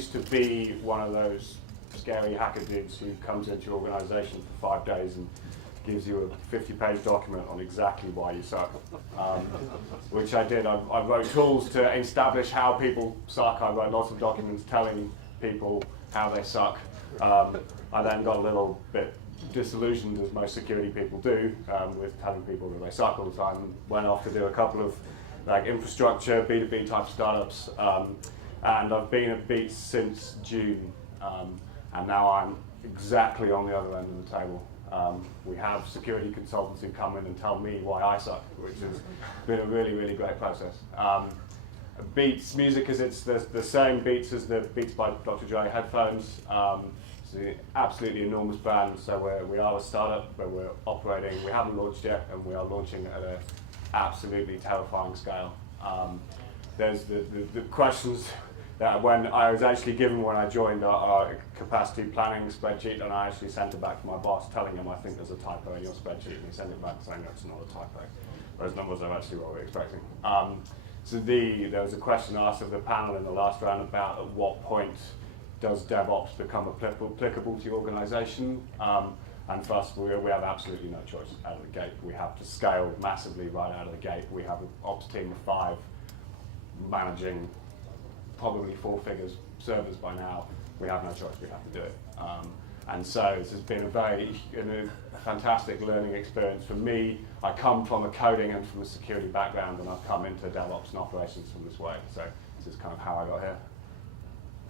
used to be one of those scary hacker dudes who comes into your organization for 5 days and gives you a 50-page document on exactly why you suck, which I did. I wrote tools to establish how people suck. I wrote lots of documents telling people how they suck. I then got a little bit disillusioned, as most security people do, with telling people that they suck all the time, and went off to do a couple of infrastructure, B2B type startups, and I've been at Beats since June, and now I'm exactly on the other end of the table. We have security consultants who come in and tell me why I suck, which has been a really, really great process. Beats music it's the same Beats as the Beats by Dr. Dre headphones. It's an absolutely enormous brand, so we are a startup, but we're operating. We haven't launched yet, and we are launching at an absolutely terrifying scale. There's the questions that when I was actually given when I joined our capacity planning spreadsheet, and I actually sent it back to my boss telling him I think there's a typo in your spreadsheet, and he sent it back saying that's not a typo. Those numbers are actually what we're expecting. There was a question asked of the panel in the last round about at what point does DevOps become applicable to your organization? And for us, we have absolutely no choice out of the gate. We have to scale massively right out of the gate. We have an ops team of 5 managing probably 4 figures servers by now. We have no choice, we have to do it. And so this has been a fantastic learning experience for me. I come from a coding and from a security background, and I've come into DevOps and operations from this way. So this is kind of how I got here.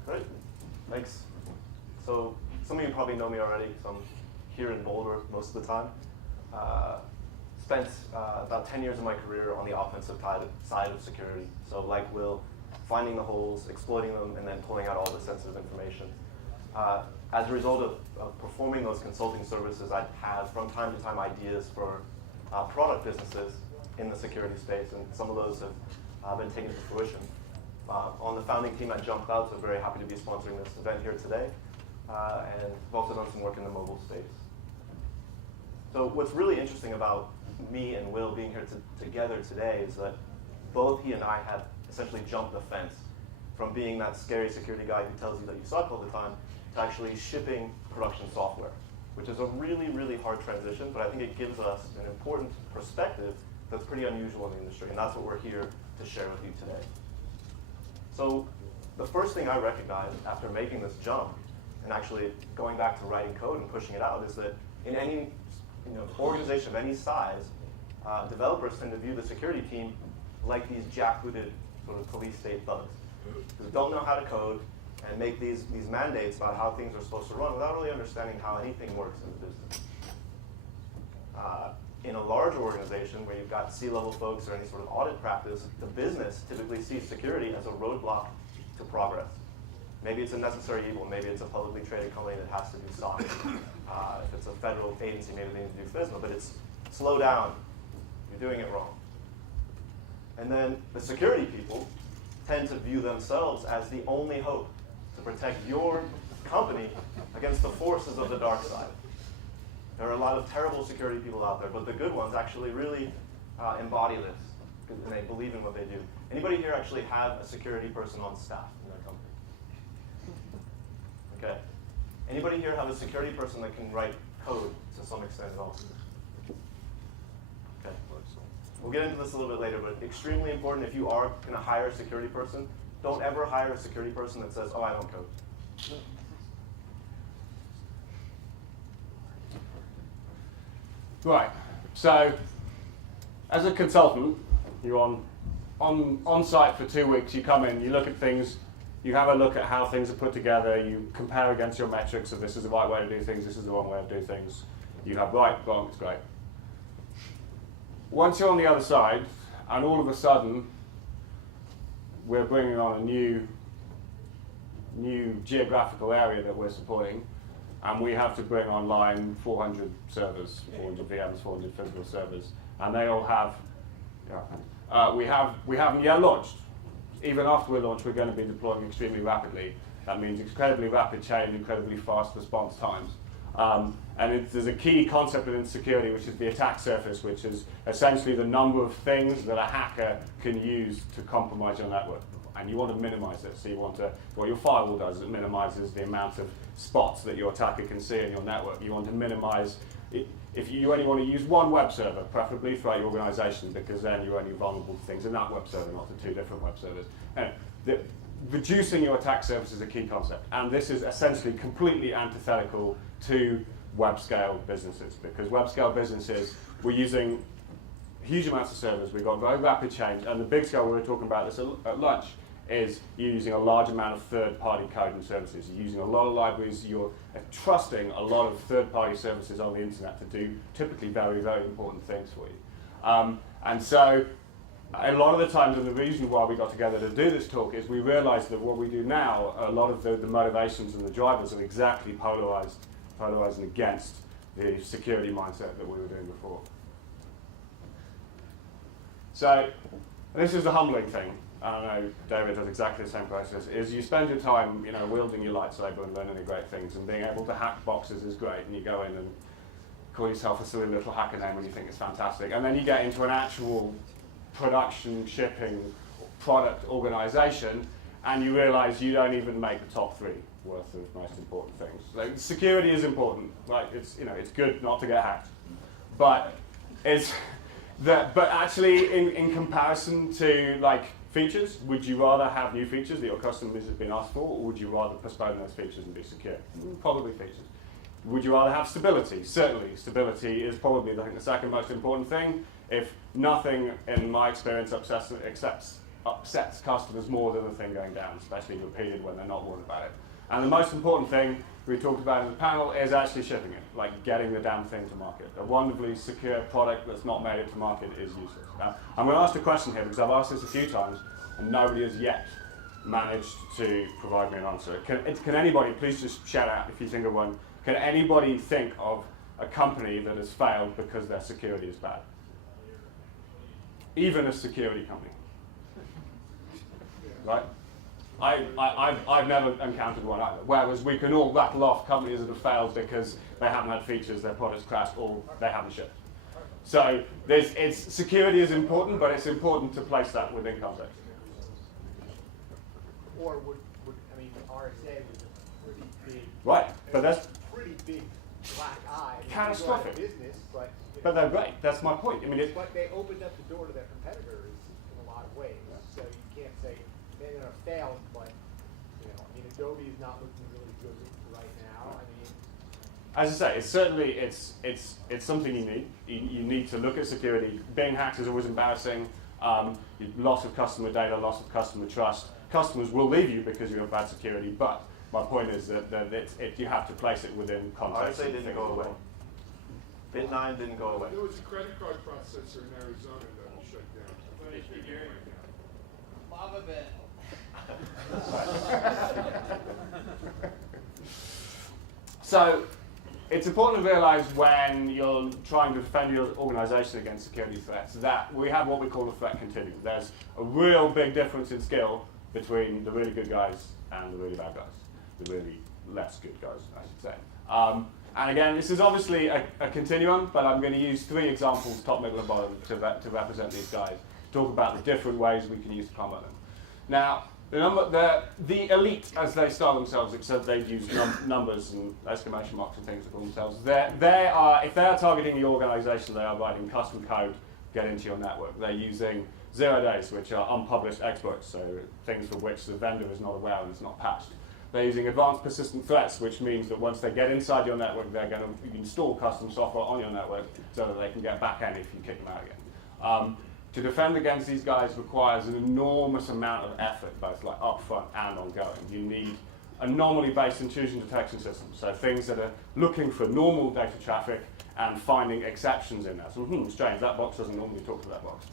Great, thanks. So some of you probably know me already, so I'm here in Boulder most of the time. Spent about 10 years of my career on the offensive side of security. So like Will, finding the holes, exploiting them, and then pulling out all the sensitive information. As a result of performing those consulting services, I'd have from time to time ideas for product businesses in the security space, and some of those have been taken to fruition. On the founding team at JumpCloud, so very happy to be sponsoring this event here today, and we've also done some work in the mobile space. So what's really interesting about me and Will being here together today is that both he and I have essentially jumped the fence from being that scary security guy who tells you that you suck all the time to actually shipping production software, which is a really, really hard transition, but I think it gives us an important perspective that's pretty unusual in the industry, and that's what we're here to share with you today. So the first thing I recognized after making this jump and actually going back to writing code and pushing it out is that in any organization of any size, developers tend to view the security team like these jackbooted sort of police state thugs who don't know how to code and make these mandates about how things are supposed to run without really understanding how anything works in the business. In a large organization where you've got C-level folks or any sort of audit practice, the business typically sees security as a roadblock to progress. Maybe it's a necessary evil, maybe it's a publicly traded company that has to do SOC. If it's a federal agency, maybe they need to do FISMA, but it's slow down, you're doing it wrong. And then the security people tend to view themselves as the only hope to protect your company against the forces of the dark side. There are a lot of terrible security people out there, but the good ones actually really embody this, and they believe in what they do. Anybody here actually have a security person on staff in their company? Okay. Anybody here have a security person that can write code to some extent at all? Okay. We'll get into this a little bit later, but extremely important if you are going to hire a security person, don't ever hire a security person that says, oh, I don't code. Right, so as a consultant, you're on site for 2 weeks, you come in, you look at things, you have a look at how things are put together, you compare against your metrics of this is the right way to do things, this is the wrong way to do things. You have right, wrong, it's great. Once you're on the other side, and all of a sudden, we're bringing on a new geographical area that we're supporting, and we have to bring online 400 servers, 400 VMs, 400 physical servers, and they all have, we haven't yet launched. Even after we launch, we're going to be deploying extremely rapidly. That means incredibly rapid change, incredibly fast response times. And there's a key concept within security, which is the attack surface, which is essentially the number of things that a hacker can use to compromise your network. and you want to minimize it. So you want to, what your firewall does is it minimizes the amount of spots that your attacker can see in your network. You want to minimize, if you only want to use one web server, preferably throughout your organization, because then you're only vulnerable to things in that web server, not to two different web servers. Anyway, reducing your attack surface is a key concept, and this is essentially completely antithetical to web-scale businesses, because web-scale businesses, we're using huge amounts of servers, we've got very rapid change, and the big scale, we were talking about this at lunch, is you're using a large amount of third-party code and services. You're using a lot of libraries, you're trusting a lot of third-party services on the internet to do typically very, very important things for you. And so, a lot of the times, and the reason why we got together to do this talk is we realized that what we do now, a lot of the motivations and the drivers are exactly polarizing against the security mindset that we were doing before. So, this is the humbling thing. I don't know, David does exactly the same process, is you spend your time, wielding your lightsaber and learning the great things, and being able to hack boxes is great, and you go in and call yourself a silly little hacker name and you think it's fantastic, and then you get into an actual production, shipping, product organization, and you realize you don't even make the top 3 worth of most important things. So security is important, like it's good not to get hacked, but actually in comparison to like features, would you rather have new features that your customers have been asked for, or would you rather postpone those features and be secure? Probably features. Would you rather have stability? Certainly, stability is probably, I think, the second most important thing. If nothing, in my experience, upsets customers more than the thing going down, especially repeated when they're not warned about it. And the most important thing we talked about in the panel is actually shipping it, like getting the damn thing to market. A wonderfully secure product that's not made it to market is useless. Now, I'm going to ask a question here because I've asked this a few times and nobody has yet managed to provide me an answer. Can anybody, please just shout out if you think of one, can anybody think of a company that has failed because their security is bad? Even a security company. Right? I've never encountered one either. Whereas we can all rattle off companies that have failed because they haven't had features, their products crashed, or they haven't shipped. So security is important, but it's important to place that within context. Or RSA was a pretty big, right? But that's pretty big black eye. Catastrophic. Business, but they're great. That's my point. But they opened up the door to their competitors in a lot of ways. So you can't say they're going to fail, but Adobe is not looking really good right now. As I say, it's certainly it's something you need. You need to look at security. Being hacked is always embarrassing. Loss of customer data, loss of customer trust. Customers will leave you because you have bad security. But my point is that you have to place it within context. RSA didn't go away. Bit9 didn't go away. There was a credit card processor in Arizona that shut down. Lava bit. So it's important to realize when you're trying to defend your organization against security threats that we have what we call a threat continuum. There's a real big difference in skill between the really good guys and the really bad guys, the really less good guys, I should say. And again, this is obviously a continuum, but I'm going to use 3 examples, top, middle, and bottom, to represent these guys, talk about the different ways we can use to combat them. Now, the elite, as they style themselves, except they use numbers and exclamation marks and things to call themselves, if they are targeting your organization, they are writing custom code to get into your network. They're using 0 days, which are unpublished exploits, so things for which the vendor is not aware and it's not patched. They're using advanced persistent threats, which means that once they get inside your network, they're going to install custom software on your network so that they can get back in if you kick them out again. To defend against these guys requires an enormous amount of effort, both like upfront and ongoing. You need anomaly-based intrusion detection systems, so things that are looking for normal data traffic and finding exceptions in there. So, strange, that box doesn't normally talk to that box.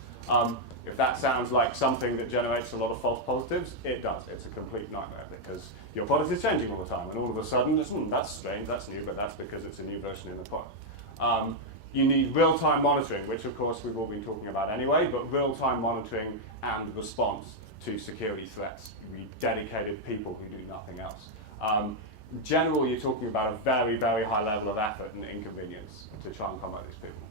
If that sounds like something that generates a lot of false positives, it does. It's a complete nightmare because your product is changing all the time, and all of a sudden, that's strange, that's new, but that's because it's a new version in the product. You need real-time monitoring, which of course we've all been talking about anyway, but real-time monitoring and response to security threats. You need dedicated people who do nothing else. In general, you're talking about a very, very high level of effort and inconvenience to try and combat these people.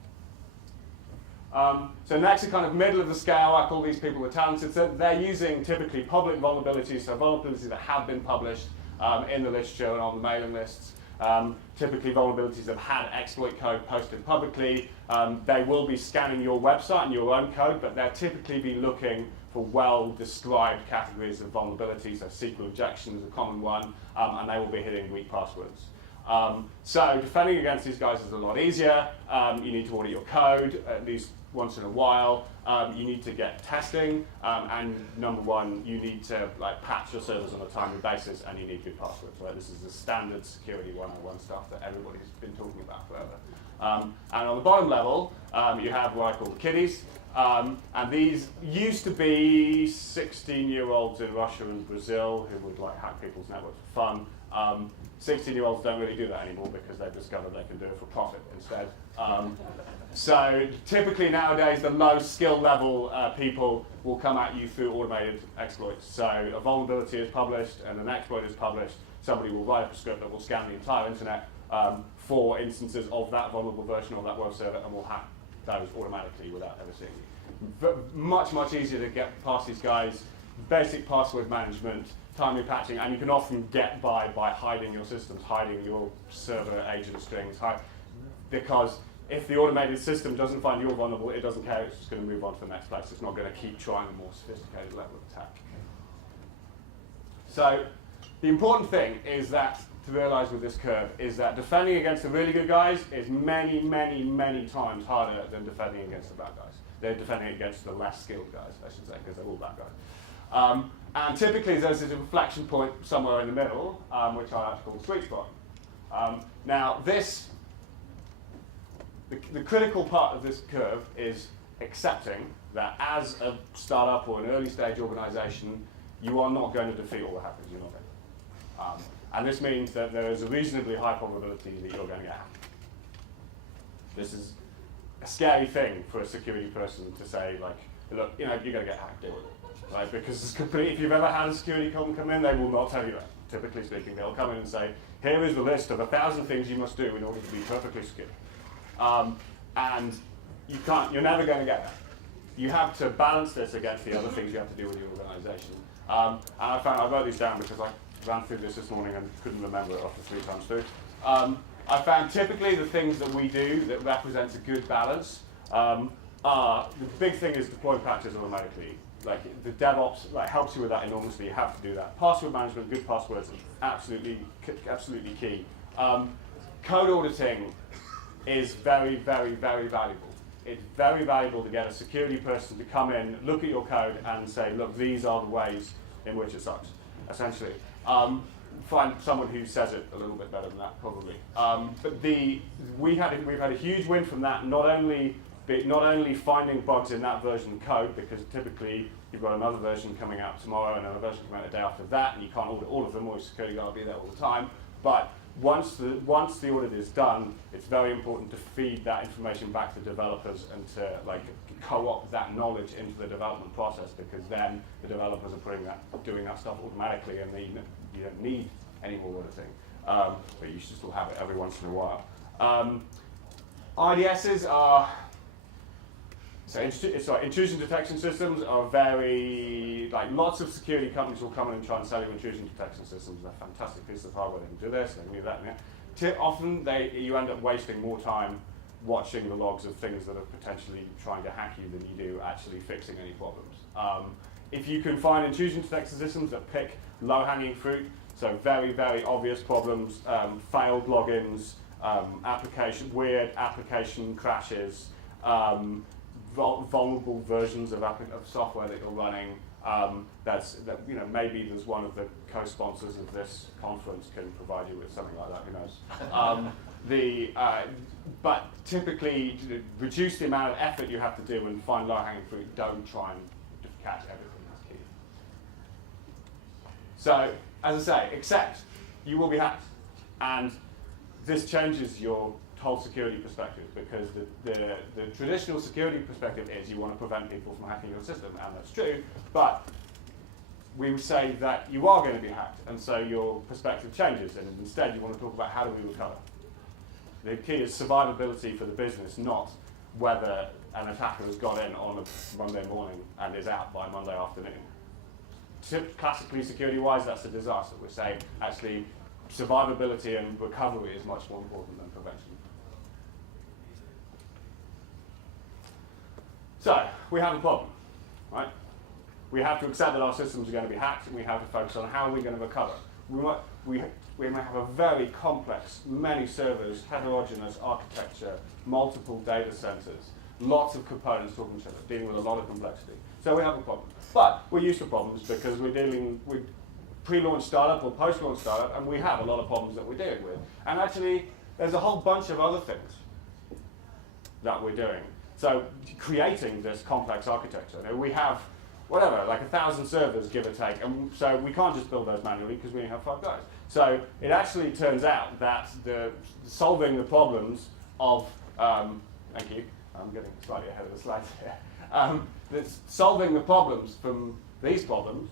So next, the kind of middle of the scale, I call these people the talented. So they're using typically public vulnerabilities, so vulnerabilities that have been published in the literature and on the mailing lists. Typically vulnerabilities that have had exploit code posted publicly. They will be scanning your website and your own code, but they'll typically be looking for well-described categories of vulnerabilities. So SQL injection is a common one, and they will be hitting weak passwords. So defending against these guys is a lot easier. You need to audit your code at least once in a while. You need to get testing, and number one, you need to patch your servers on a timely basis, and you need good passwords. Right? This is the standard security 101 stuff that everybody's been talking about forever. And on the bottom level, you have what I call the kiddies. And these used to be 16-year-olds in Russia and Brazil who would hack people's networks for fun. 16-year-olds don't really do that anymore because they've discovered they can do it for profit instead. So typically nowadays, the low skill level people will come at you through automated exploits. So a vulnerability is published and an exploit is published. Somebody will write up a script that will scan the entire internet for instances of that vulnerable version of that web server and will hack those automatically without ever seeing you. Much, much easier to get past these guys. Basic password management, timely patching, and you can often get by hiding your systems, hiding your server agent strings, because if the automated system doesn't find you're vulnerable, it doesn't care, it's just going to move on to the next place. It's not going to keep trying a more sophisticated level of attack. So the important thing is that, to realize with this curve, is that defending against the really good guys is many, many, many times harder than defending against the bad guys. They're defending against the less skilled guys, I should say, because they're all bad guys. And typically there's a reflection point somewhere in the middle, which I like to call the sweet spot. Now the critical part of this curve is accepting that as a startup or an early stage organization, you are not going to defeat all the hackers, you're not going to. And this means that there is a reasonably high probability that you're going to get hacked. This is a scary thing for a security person to say, look, you're going to get hacked, deal with it. Right? Because it's if you've ever had a security problem come in, they will not tell you that. Typically speaking, they'll come in and say, here is the list of 1,000 things you must do in order to be perfectly secure. And you're never going to get that. You have to balance this against the other things you have to do with your organization. And I wrote these down because I ran through this morning and couldn't remember it after 3 times through. I found typically the things that we do that represents a good balance are, the big thing is deploying patches automatically. The DevOps helps you with that enormously. You have to do that. Password management, good passwords, absolutely key. Code auditing is very, very, very valuable. It's very valuable to get a security person to come in, look at your code, and say, look, these are the ways in which it sucks, essentially. Find someone who says it a little bit better than that, probably. But we've had a huge win from that. Not only finding bugs in that version of code, because typically you've got another version coming out tomorrow and another version coming out the day after that, and you can't audit all of them, or your security guard will be there all the time. But once the audit is done, it's very important to feed that information back to developers and to co-opt that knowledge into the development process, because then the developers are doing that stuff automatically, and you don't need any more auditing. But you should still have it every once in a while. IDSs are intrusion detection systems are very, lots of security companies will come in and try and sell you intrusion detection systems. They're a fantastic piece of hardware. They can do this, they can do that, and that. Often you end up wasting more time watching the logs of things that are potentially trying to hack you than you do actually fixing any problems. If you can find intrusion detection systems that pick low-hanging fruit, so very, very obvious problems, failed logins, weird application crashes, vulnerable versions of software that you're running. Maybe there's one of the co-sponsors of this conference can provide you with something like that. Who knows? But typically, reduce the amount of effort you have to do and find low-hanging fruit. Don't try and catch everything. That's key. So, as I say, accept you will be hacked, and this changes your whole security perspective, because the traditional security perspective is you want to prevent people from hacking your system, and that's true, but we would say that you are going to be hacked, and so your perspective changes, and instead you want to talk about how do we recover. The key is survivability for the business, not whether an attacker has got in on a Monday morning and is out by Monday afternoon. Classically, security-wise, that's a disaster. We're saying, actually, survivability and recovery is much more important than prevention. So, we have a problem, right? We have to accept that our systems are going to be hacked, and we have to focus on how we're going to recover. We might have a very complex, many servers, heterogeneous architecture, multiple data centers, lots of components talking to each other, dealing with a lot of complexity. So we have a problem. But we're used to problems because we're dealing with pre-launch startup or post-launch startup, and we have a lot of problems that we're dealing with. And actually, there's a whole bunch of other things that we're doing. So creating this complex architecture. You know, we have, whatever, like 1,000 servers, give or take, and so we can't just build those manually because we only have 5 guys. So it actually turns out that solving the problems of, thank you, I'm getting slightly ahead of the slides here. Solving the problems from these problems,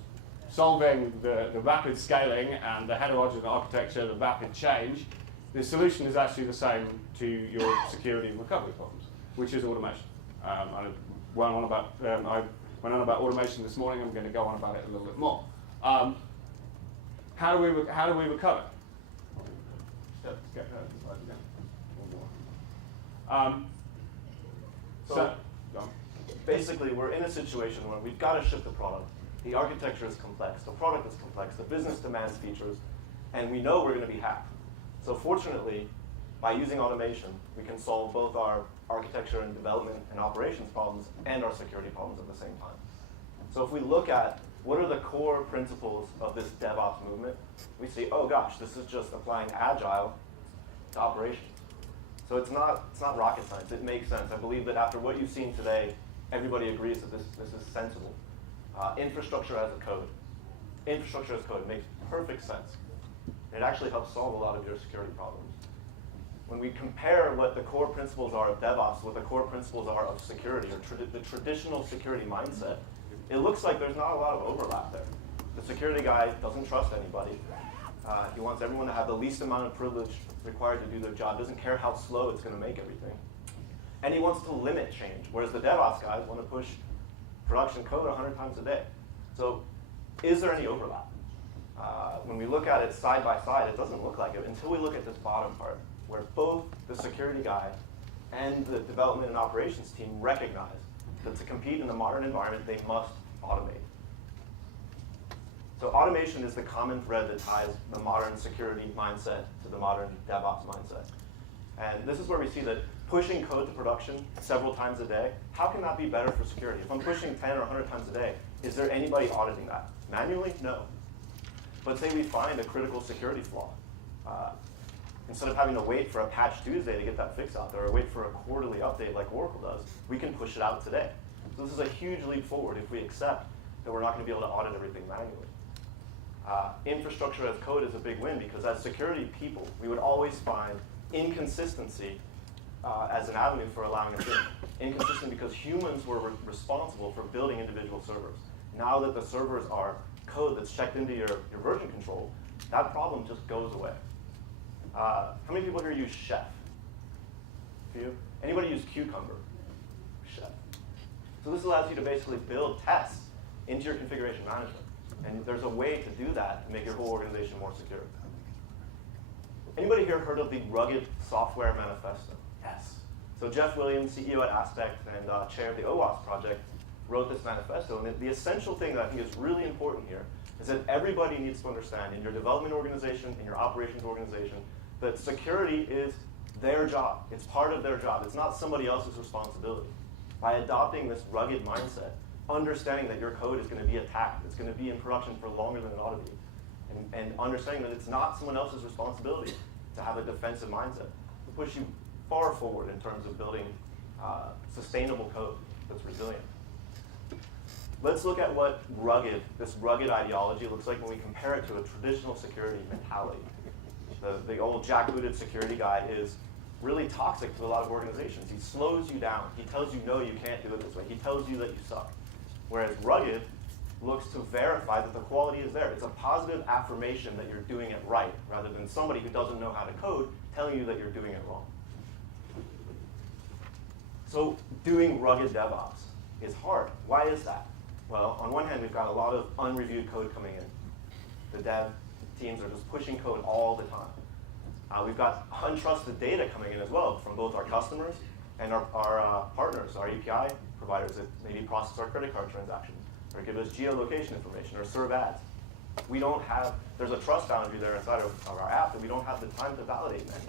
solving the rapid scaling and the heterogeneous architecture, the rapid change, the solution is actually the same to your security and recovery problems, which is automation. I went on about automation this morning. I'm going to go on about it a little bit more. How do we recover? Let's get the slides again. So basically, we're in a situation where we've got to ship the product. The architecture is complex. The product is complex. The business demands features. And we know we're going to be hacked. So fortunately, by using automation, we can solve both our architecture and development and operations problems and our security problems at the same time. So if we look at what are the core principles of this DevOps movement, we see, oh gosh, this is just applying Agile to operations. So it's not rocket science. It makes sense. I believe that after what you've seen today, everybody agrees that this is sensible. Infrastructure as a code. Infrastructure as code makes perfect sense. It actually helps solve a lot of your security problems. When we compare what the core principles are of DevOps, what the core principles are of security, or the traditional security mindset, it looks like there's not a lot of overlap there. The security guy doesn't trust anybody. He wants everyone to have the least amount of privilege required to do their job, doesn't care how slow it's going to make everything. And he wants to limit change, whereas the DevOps guys want to push production code 100 times a day. So is there any overlap? When we look at it side by side, it doesn't look like it until we look at this bottom part, where both the security guy and the development and operations team recognize that to compete in the modern environment, they must automate. So automation is the common thread that ties the modern security mindset to the modern DevOps mindset. And this is where we see that pushing code to production several times a day, how can that be better for security? If I'm pushing 10 or 100 times a day, is there anybody auditing that? Manually? No. But say we find a critical security flaw. Instead of having to wait for a patch Tuesday to get that fix out there, or wait for a quarterly update like Oracle does, we can push it out today. So this is a huge leap forward if we accept that we're not going to be able to audit everything manually. Infrastructure as code is a big win because as security people, we would always find inconsistency as an avenue for allowing us in. Inconsistent because humans were responsible for building individual servers. Now that the servers are code that's checked into your version control, that problem just goes away. How many people here use Chef? A few? Anybody use Cucumber? Chef. So this allows you to basically build tests into your configuration management. And there's a way to do that to make your whole organization more secure. Anybody here heard of the Rugged Software Manifesto? Yes. So Jeff Williams, CEO at Aspect and chair of the OWASP project, wrote this manifesto. And the essential thing that I think is really important here is that everybody needs to understand in your development organization, in your operations organization, that security is their job. It's part of their job. It's not somebody else's responsibility. By adopting this rugged mindset, understanding that your code is going to be attacked, it's going to be in production for longer than it ought to be, and understanding that it's not someone else's responsibility to have a defensive mindset, will push you far forward in terms of building sustainable code that's resilient. Let's look at what this rugged ideology looks like when we compare it to a traditional security mentality. The old jackbooted security guy is really toxic to a lot of organizations. He slows you down. He tells you, no, you can't do it this way. He tells you that you suck. Whereas rugged looks to verify that the quality is there. It's a positive affirmation that you're doing it right, rather than somebody who doesn't know how to code telling you that you're doing it wrong. So doing rugged DevOps is hard. Why is that? Well, on one hand, we've got a lot of unreviewed code coming in. The dev teams are just pushing code all the time. We've got untrusted data coming in as well from both our customers and our partners, our API providers that maybe process our credit card transactions or give us geolocation information or serve ads. We don't have, there's a trust boundary there inside of our app that we don't have the time to validate manually.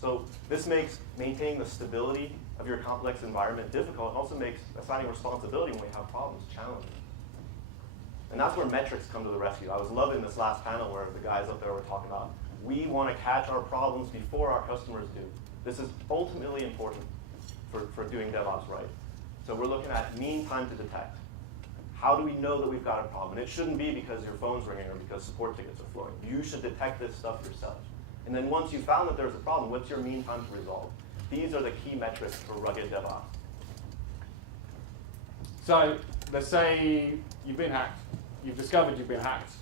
So this makes maintaining the stability of your complex environment difficult and also makes assigning responsibility when we have problems challenging. And that's where metrics come to the rescue. I was loving this last panel where the guys up there were talking about, we want to catch our problems before our customers do. This is ultimately important for doing DevOps right. So we're looking at mean time to detect. How do we know that we've got a problem? And it shouldn't be because your phone's ringing or because support tickets are flowing. You should detect this stuff yourself. And then once you've found that there's a problem, what's your mean time to resolve? These are the key metrics for rugged DevOps. So let's say you've been hacked. You've discovered you've been hacked.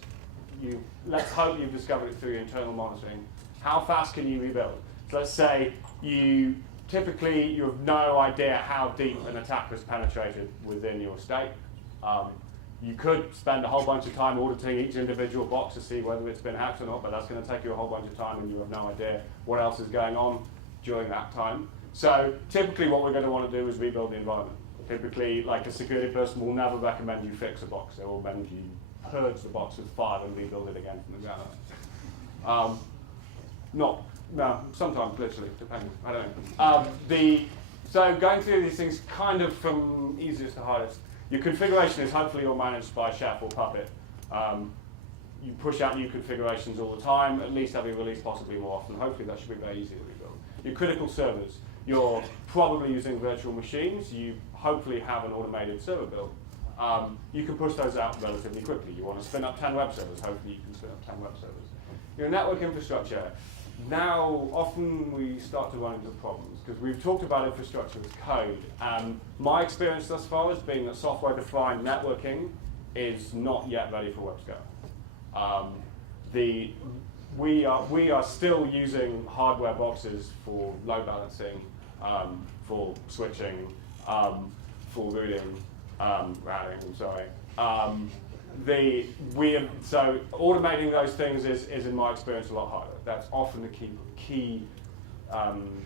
Let's hope you've discovered it through your internal monitoring. How fast can you rebuild? So let's say you have no idea how deep an attack has penetrated within your state. You could spend a whole bunch of time auditing each individual box to see whether it's been hacked or not, but that's going to take you a whole bunch of time and you have no idea what else is going on during that time. So typically what we're going to want to do is rebuild the environment. Typically, like a security person will never recommend you fix a box. They will recommend you purge the box with fire and rebuild it again from the ground up. No, sometimes literally, depending. I don't know. So going through these things kind of from easiest to hardest. Your configuration is hopefully all managed by Chef or Puppet. You push out new configurations all the time, at least every release, possibly more often. Hopefully that should be very easy to rebuild. Your critical servers. You're probably using virtual machines. You hopefully have an automated server build. You can push those out relatively quickly. You want to spin up 10 web servers. Hopefully you can spin up 10 web servers. Your network infrastructure. Now, often we start to run into problems because we've talked about infrastructure as code. My experience thus far has been that software-defined networking is not yet ready for web scale. We are still using hardware boxes for load balancing, for switching, for routing, so automating those things is in my experience a lot harder. That's often the key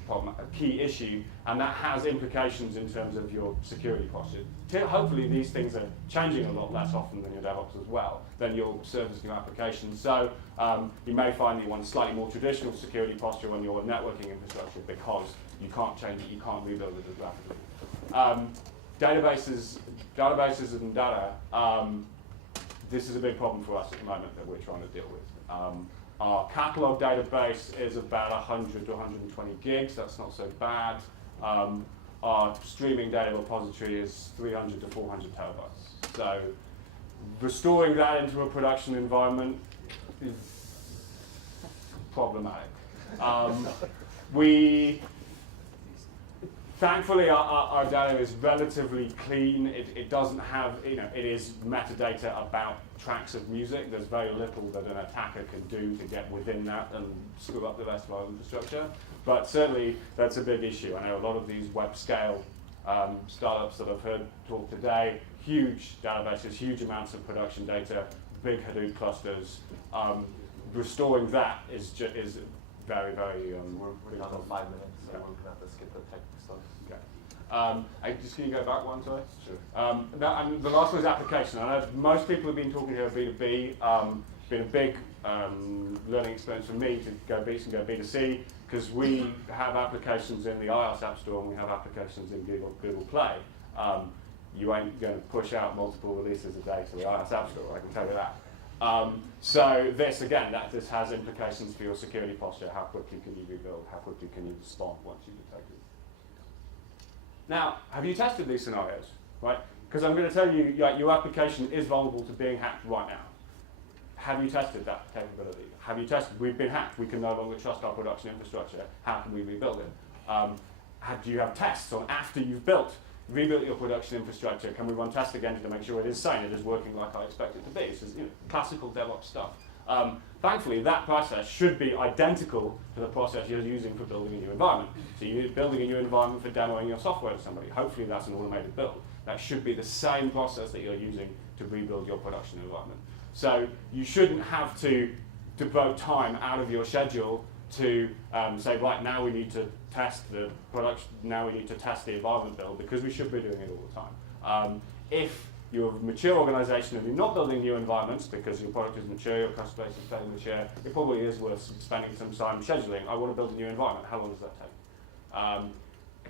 problem, a key issue, and that has implications in terms of your security posture. Hopefully these things are changing a lot less often than your DevOps as well, than your service and your applications. So you may find that you want a slightly more traditional security posture on your networking infrastructure because you can't change it, you can't rebuild it as rapidly. Databases and data. This is a big problem for us at the moment that we're trying to deal with. Our catalog database is about 100 to 120 gigs. That's not so bad. Our streaming data repository is 300 to 400 terabytes. So restoring that into a production environment is problematic. Thankfully, our data is relatively clean. It doesn't have, it is metadata about tracks of music. There's very little that an attacker can do to get within that and screw up the rest of our infrastructure. But certainly, that's a big issue. I know a lot of these web scale startups that I've heard talk today, huge databases, huge amounts of production data, big Hadoop clusters. Restoring that is very, very. We're down to 5 minutes, so we're going to have to skip the tech stuff. Can you go back one, sorry? Sure. And the last one is application. I know most people have been talking here B2B. Been a big learning experience for me to go B2C and go B2C because we have applications in the iOS App Store and we have applications in Google Play. You ain't going to push out multiple releases a day to the iOS App Store, I can tell you that. So this has implications for your security posture. How quickly can you rebuild? How quickly can you respond once you detect it? Now, have you tested these scenarios, right? Because I'm going to tell you, your application is vulnerable to being hacked right now. Have you tested that capability? Have you tested, we've been hacked, we can no longer trust our production infrastructure, how can we rebuild it? Do you have tests on after you've rebuilt your production infrastructure, can we run tests again to make sure it is sane, it is working like I expect it to be? This is classical DevOps stuff. Thankfully, that process should be identical to the process you're using for building a new environment. So you're building a new environment for demoing your software to somebody. Hopefully that's an automated build. That should be the same process that you're using to rebuild your production environment. So you shouldn't have to devote time out of your schedule to say, right, now we need to test the production, now we need to test the environment build, because we should be doing it all the time. If you're a mature organization and you're not building new environments because your product is mature, your customer base is fairly mature, it probably is worth spending some time scheduling. I want to build a new environment. How long does that take? A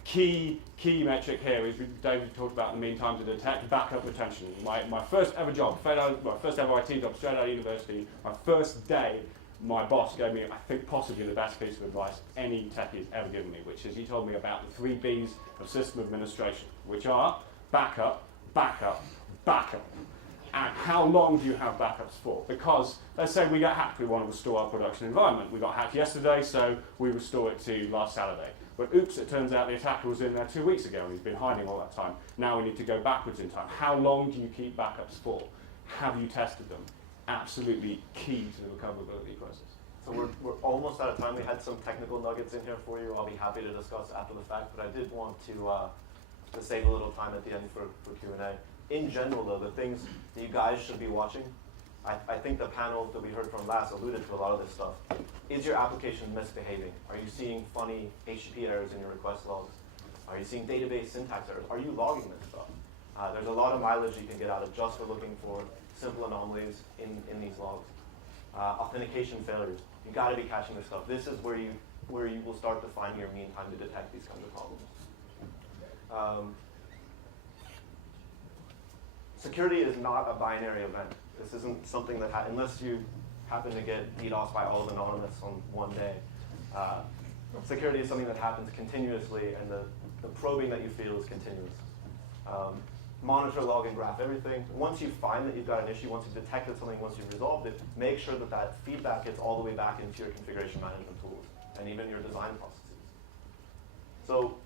key metric here is, David talked about in the meantime, to detect backup retention. My first ever job, my first ever IT job straight out of university, my first day, my boss gave me, I think, possibly the best piece of advice any techie has ever given me, which is he told me about the 3 B's of system administration, which are backup, backup, backup. And how long do you have backups for? Because let's say we get hacked, we want to restore our production environment. We got hacked yesterday, so we restore it to last Saturday. But oops, it turns out the attacker was in there 2 weeks ago and he's been hiding all that time. Now we need to go backwards in time. How long do you keep backups for? Have you tested them? Absolutely key to the recoverability process. So we're almost out of time. We had some technical nuggets in here for you. I'll be happy to discuss after the fact, but I did want to save a little time at the end for Q&A. In general, though, the things that you guys should be watching, I think the panel that we heard from last alluded to a lot of this stuff. Is your application misbehaving? Are you seeing funny HTTP errors in your request logs? Are you seeing database syntax errors? Are you logging this stuff? There's a lot of mileage you can get out of just for looking for simple anomalies in these logs. Authentication failures. You got to be catching this stuff. This is where you will start defining your mean time to detect these kinds of problems. Security is not a binary event. This isn't something that, unless you happen to get DDoS by all of Anonymous on one day. Security is something that happens continuously, and the probing that you feel is continuous. Monitor, log, and graph everything. Once you find that you've got an issue, once you've detected something, once you've resolved it, make sure that that feedback gets all the way back into your configuration management tools and even your design processes. So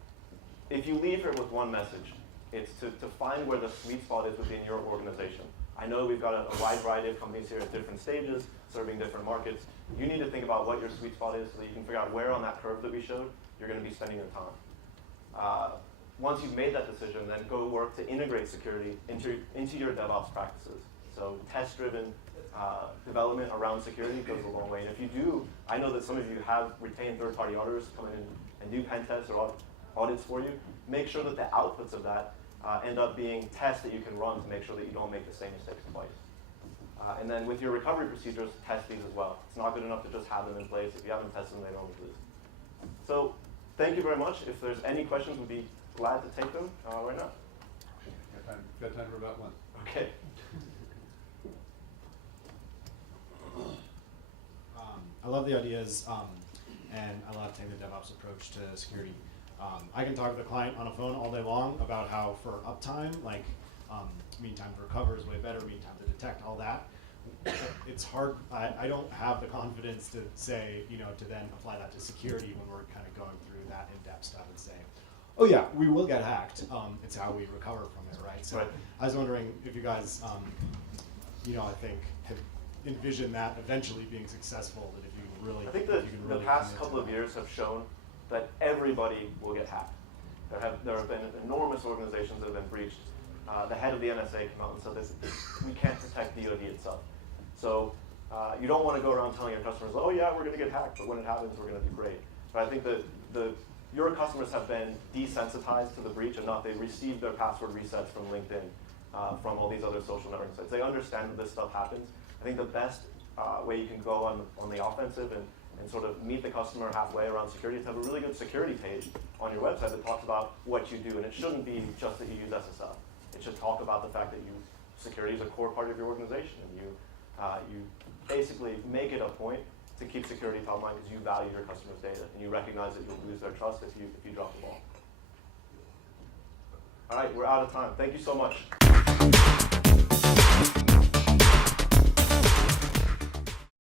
if you leave here with one message, it's to find where the sweet spot is within your organization. I know we've got a wide variety of companies here at different stages, serving different markets. You need to think about what your sweet spot is so that you can figure out where on that curve that we showed you're going to be spending your time. Once you've made that decision, then go work to integrate security into your DevOps practices. So test-driven development around security goes a long way. And if you do, I know that some of you have retained third-party auditors come in and do pen tests or audits for you. Make sure that the outputs of that end up being tests that you can run to make sure that you don't make the same mistakes twice. And then with your recovery procedures, test these as well. It's not good enough to just have them in place. If you haven't tested them, they don't exist. So thank you very much. If there's any questions, we'd be glad to take them right now. Got time for about one. Okay. I love the ideas, and I love taking the DevOps approach to security. I can talk with a client on a phone all day long about how for uptime, like mean time to recover is way better, mean time to detect, all that. It's hard, I don't have the confidence to say, to then apply that to security when we're kind of going through that in-depth stuff and saying, oh yeah, we will get hacked. It's how we recover from it, right? So right. I was wondering if you guys, I think, have envisioned that eventually being successful, that if you really, I think if you can the really past commit couple to of that. years have shown that everybody will get hacked. There have been enormous organizations that have been breached. The head of the NSA came out and said this: we can't protect DoD itself. So you don't want to go around telling your customers, oh yeah, we're going to get hacked, but when it happens, we're going to do great. But I think that your customers have been desensitized to the breach, and not they've received their password resets from LinkedIn, from all these other social network sites. They understand that this stuff happens. I think the best way you can go on the offensive and sort of meet the customer halfway around security is to have a really good security page on your website that talks about what you do. And it shouldn't be just that you use SSL. It should talk about the fact that security is a core part of your organization, and you basically make it a point to keep security top of mind because you value your customers' data and you recognize that you'll lose their trust if you drop the ball. All right, we're out of time. Thank you so much.